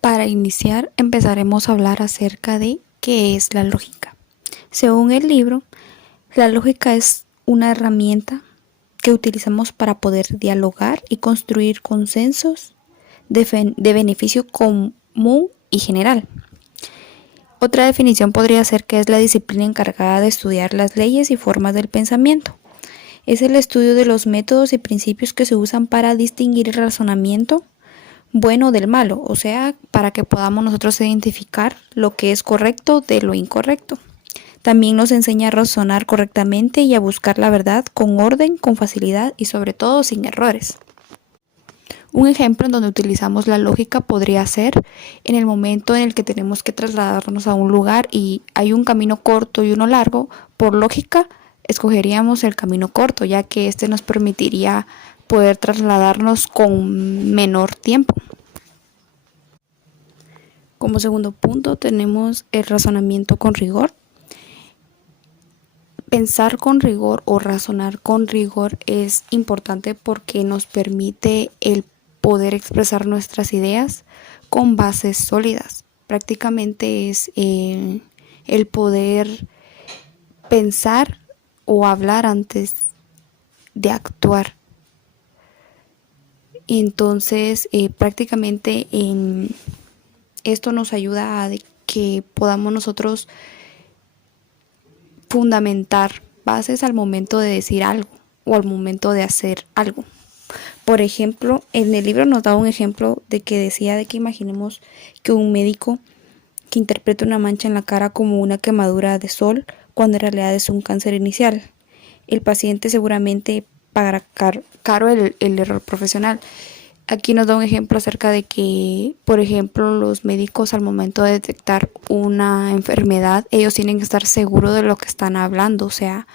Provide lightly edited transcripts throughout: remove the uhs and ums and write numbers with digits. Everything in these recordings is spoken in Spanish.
Para iniciar, empezaremos a hablar acerca de qué es la lógica. Según el libro, la lógica es una herramienta que utilizamos para poder dialogar y construir consensos de beneficio común y general. Otra definición podría ser que es la disciplina encargada de estudiar las leyes y formas del pensamiento. Es el estudio de los métodos y principios que se usan para distinguir el razonamiento bueno del malo, o sea, para que podamos nosotros identificar lo que es correcto de lo incorrecto. También nos enseña a razonar correctamente y a buscar la verdad con orden, con facilidad y sobre todo sin errores. Un ejemplo en donde utilizamos la lógica podría ser en el momento en el que tenemos que trasladarnos a un lugar y hay un camino corto y uno largo. Por lógica, escogeríamos el camino corto, ya que este nos permitiría poder trasladarnos con menor tiempo. Como segundo punto tenemos el razonamiento con rigor. Pensar con rigor o razonar con rigor es importante porque nos permite el poder expresar nuestras ideas con bases sólidas. Prácticamente es el poder pensar o hablar antes de actuar. Entonces, prácticamente esto nos ayuda a que podamos nosotros fundamentar bases al momento de decir algo o al momento de hacer algo. Por ejemplo, en el libro nos da un ejemplo de que decía de que imaginemos que un médico que interpreta una mancha en la cara como una quemadura de sol cuando en realidad es un cáncer inicial. El paciente seguramente pagará caro el error profesional. Aquí nos da un ejemplo acerca de que, por ejemplo, los médicos al momento de detectar una enfermedad, ellos tienen que estar seguros de lo que están hablando. O sea,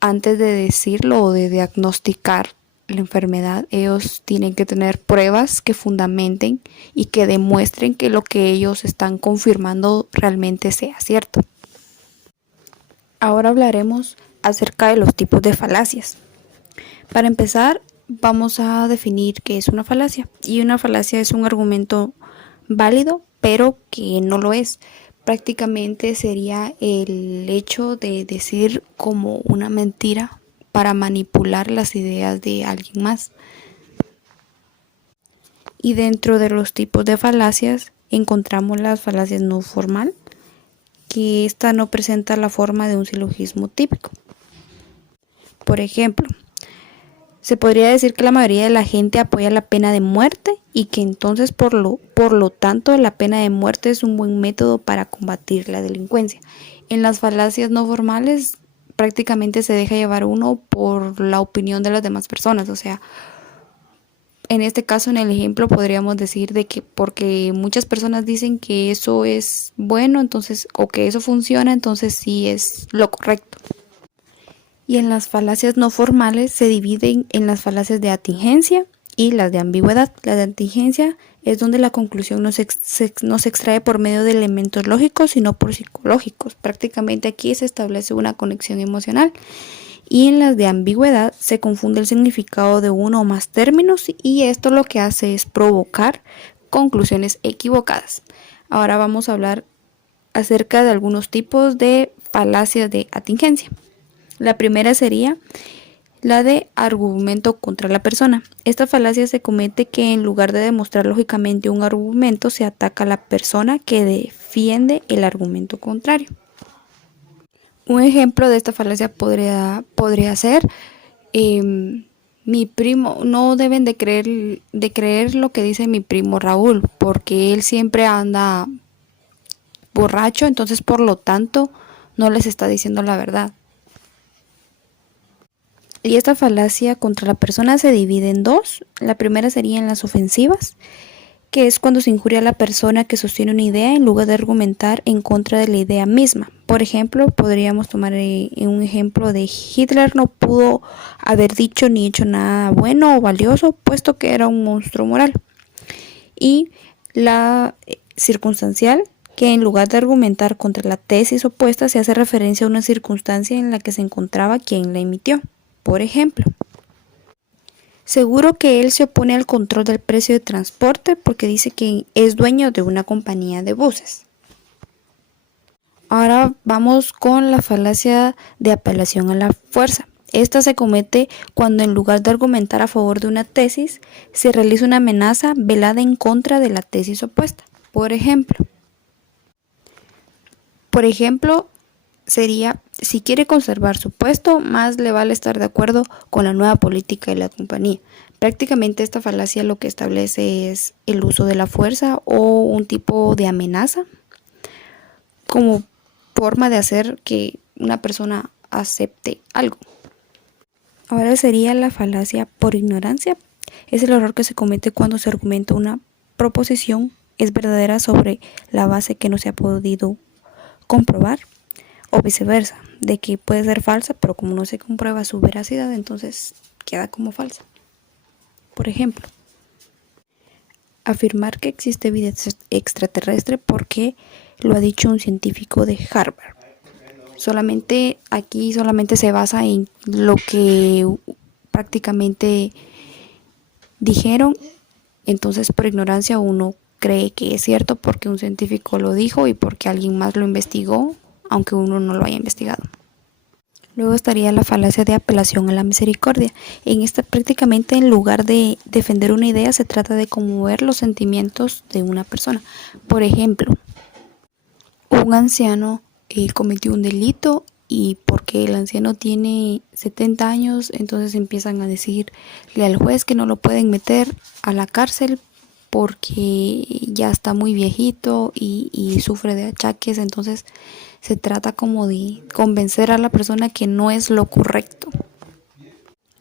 antes de decirlo o de diagnosticar la enfermedad, ellos tienen que tener pruebas que fundamenten y que demuestren que lo que ellos están confirmando realmente sea cierto. Ahora hablaremos acerca de los tipos de falacias. Para empezar, vamos a definir qué es una falacia. Y una falacia es un argumento válido, pero que no lo es. Prácticamente sería el hecho de decir como una mentira para manipular las ideas de alguien más. Y dentro de los tipos de falacias encontramos las falacias no formal, que esta no presenta la forma de un silogismo típico. Por ejemplo, se podría decir que la mayoría de la gente apoya la pena de muerte y que entonces por lo tanto la pena de muerte es un buen método para combatir la delincuencia. En las falacias no formales prácticamente se deja llevar uno por la opinión de las demás personas, o sea, en este caso en el ejemplo podríamos decir de que porque muchas personas dicen que eso es bueno, entonces o que eso funciona, entonces sí es lo correcto. Y en las falacias no formales se dividen en las falacias de atingencia y las de ambigüedad. La de atingencia es donde la conclusión no se extrae por medio de elementos lógicos, sino por psicológicos. Prácticamente aquí se establece una conexión emocional. Y en las de ambigüedad se confunde el significado de uno o más términos y esto lo que hace es provocar conclusiones equivocadas. Ahora vamos a hablar acerca de algunos tipos de falacias de atingencia. La primera sería la de argumento contra la persona. Esta falacia se comete que en lugar de demostrar lógicamente un argumento, se ataca a la persona que defiende el argumento contrario. Un ejemplo de esta falacia podría ser mi primo, no deben de creer lo que dice mi primo Raúl, porque él siempre anda borracho, entonces por lo tanto no les está diciendo la verdad. Y esta falacia contra la persona se divide en dos. La primera sería en las ofensivas, que es cuando se injuria a la persona que sostiene una idea en lugar de argumentar en contra de la idea misma. Por ejemplo, podríamos tomar un ejemplo de Hitler no pudo haber dicho ni hecho nada bueno o valioso, puesto que era un monstruo moral. Y la circunstancial, que en lugar de argumentar contra la tesis opuesta, se hace referencia a una circunstancia en la que se encontraba quien la emitió. Por ejemplo, Seguro que él se opone al control del precio de transporte porque dice que es dueño de una compañía de buses. Ahora vamos con la falacia de apelación a la fuerza. Esta se comete cuando en lugar de argumentar a favor de una tesis, se realiza una amenaza velada en contra de la tesis opuesta. Por ejemplo, sería, si quiere conservar su puesto, más le vale estar de acuerdo con la nueva política de la compañía. Prácticamente esta falacia lo que establece es el uso de la fuerza o un tipo de amenaza como forma de hacer que una persona acepte algo. Ahora sería la falacia por ignorancia. Es el error que se comete cuando se argumenta una proposición es verdadera sobre la base que no se ha podido comprobar, o viceversa, de que puede ser falsa, pero como no se comprueba su veracidad, entonces queda como falsa. Por ejemplo, afirmar que existe vida extraterrestre porque lo ha dicho un científico de Harvard. Aquí solamente se basa en lo que prácticamente dijeron, entonces por ignorancia uno cree que es cierto porque un científico lo dijo y porque alguien más lo investigó, aunque uno no lo haya investigado. Luego estaría la falacia de apelación a la misericordia. En esta prácticamente en lugar de defender una idea se trata de conmover los sentimientos de una persona. Por ejemplo, un anciano cometió un delito y porque el anciano tiene 70 años, entonces empiezan a decirle al juez que no lo pueden meter a la cárcel porque ya está muy viejito y sufre de achaques, entonces se trata como de convencer a la persona que no es lo correcto.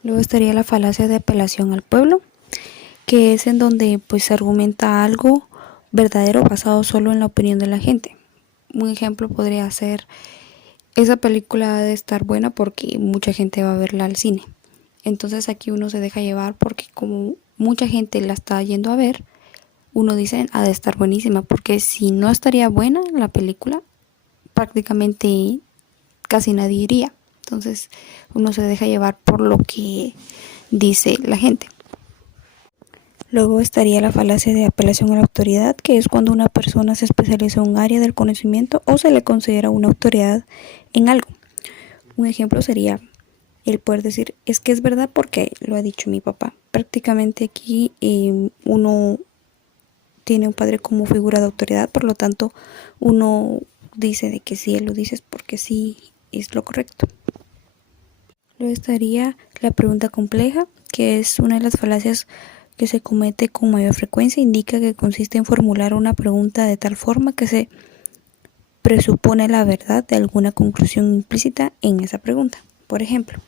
Luego estaría la falacia de apelación al pueblo, que es en donde pues se argumenta algo verdadero basado solo en la opinión de la gente. Un ejemplo podría ser, esa película ha de estar buena porque mucha gente va a verla al cine. Entonces aquí uno se deja llevar porque como mucha gente la está yendo a ver, uno dice ha de estar buenísima, porque si no estaría buena la película, prácticamente casi nadie iría. Entonces uno se deja llevar por lo que dice la gente. Luego estaría la falacia de apelación a la autoridad, que es cuando una persona se especializa en un área del conocimiento o se le considera una autoridad en algo. Un ejemplo sería el poder decir, es que es verdad porque lo ha dicho mi papá. Prácticamente aquí uno tiene un padre como figura de autoridad, por lo tanto uno dice de que si él lo dice es porque sí es lo correcto. Luego estaría la pregunta compleja, que es una de las falacias que se comete con mayor frecuencia. Indica que consiste en formular una pregunta de tal forma que se presupone la verdad de alguna conclusión implícita en esa pregunta. Por ejemplo,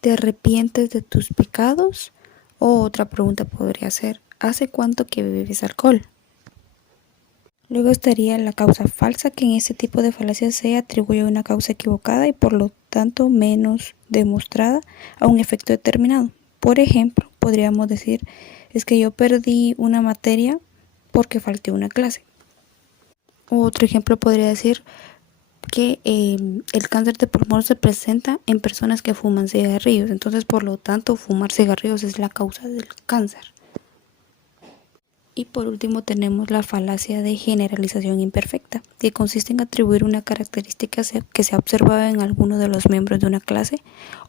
¿te arrepientes de tus pecados? O otra pregunta podría ser, ¿hace cuánto que bebes alcohol? Luego estaría la causa falsa, que en este tipo de falacias se atribuye una causa equivocada y por lo tanto menos demostrada a un efecto determinado. Por ejemplo, podríamos decir, es que yo perdí una materia porque falté una clase. Otro ejemplo podría decir que el cáncer de pulmón se presenta en personas que fuman cigarrillos, entonces por lo tanto fumar cigarrillos es la causa del cáncer. Y por último tenemos la falacia de generalización imperfecta, que consiste en atribuir una característica que se ha observado en alguno de los miembros de una clase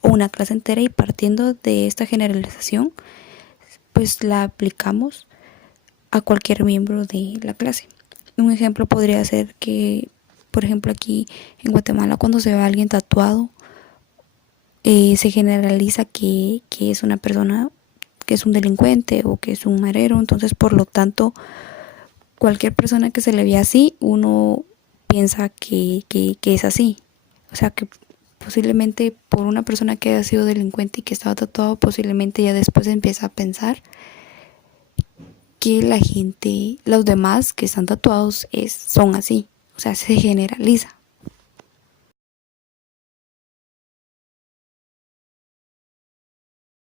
o una clase entera, y partiendo de esta generalización pues la aplicamos a cualquier miembro de la clase. Un ejemplo podría ser que, por ejemplo, aquí en Guatemala cuando se ve a alguien tatuado, se generaliza que es una persona que es un delincuente o que es un marero, entonces por lo tanto cualquier persona que se le vea así, uno piensa que es así. O sea que posiblemente por una persona que haya sido delincuente y que estaba tatuado, posiblemente ya después empieza a pensar que la gente, los demás que están tatuados son así. O sea, se generaliza.